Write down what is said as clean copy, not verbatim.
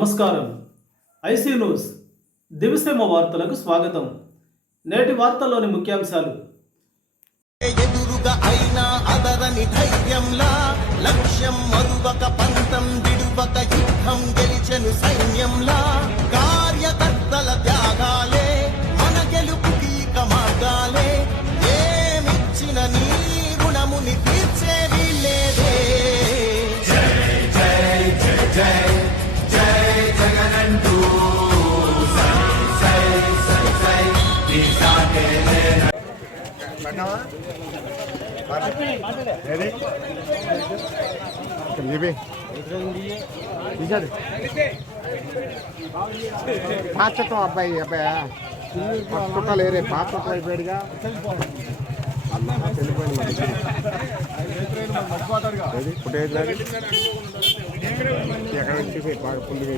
నమస్కారం. IC news దివిసేమ వార్తలకు స్వాగతం. నేటి వార్తల్లోని ముఖ్యాంశాలు. ఎదురుగా అయినా అదరని ధైర్యంలా లక్ష్యం మరువక పంతం విడువక యుద్ధం గెలిచెను సైన్యంలా కార్యకర్తల త్యాగాలే మన గెలుపుకి మార్గాలే ఏమిచ్చిన నీ రుణముని తీర్చేది లేదే. జై జై జై జై జై జగనంటూ సై సై సై సై సాగేలే. పాత్రతో అబ్బాయి లేరే పాత్ర అయిపోయాడుగా ఫుటేజ్ ఎక్కడ వచ్చేసి బాగా ఫుల్గా